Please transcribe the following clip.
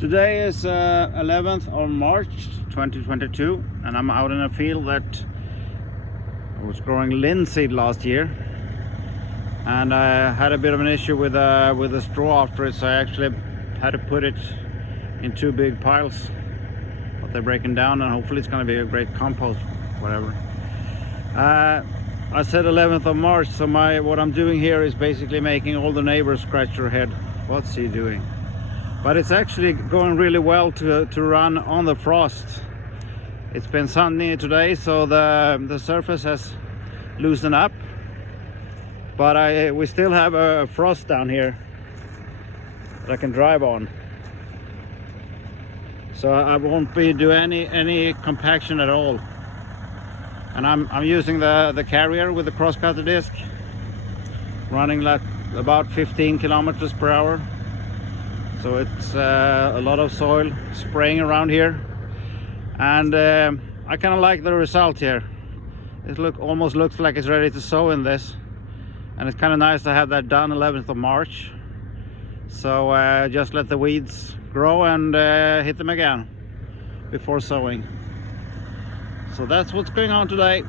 Today is 11th of March 2022, and I'm out in a field that was growing linseed last year, and I had a bit of an issue with the straw after it, so I actually had to put it in two big piles, but they're breaking down, and hopefully it's going to be a great compost, whatever. I said 11th of March, so what I'm doing here is basically making all the neighbors scratch their head. What's he doing? But it's actually going really well to run on the frost. It's been sunny today, so the surface has loosened up, but we still have a frost down here that I can drive on. So I won't be doing any compaction at all. And I'm using the carrier with the CrossCutter disc, running like about 15 kilometers per hour. So it's a lot of soil spraying around here, and I kind of like the result here. It almost looks like it's ready to sow in this, and it's kind of nice to have that done 11th of March. So just let the weeds grow and hit them again before sowing. So that's what's going on today.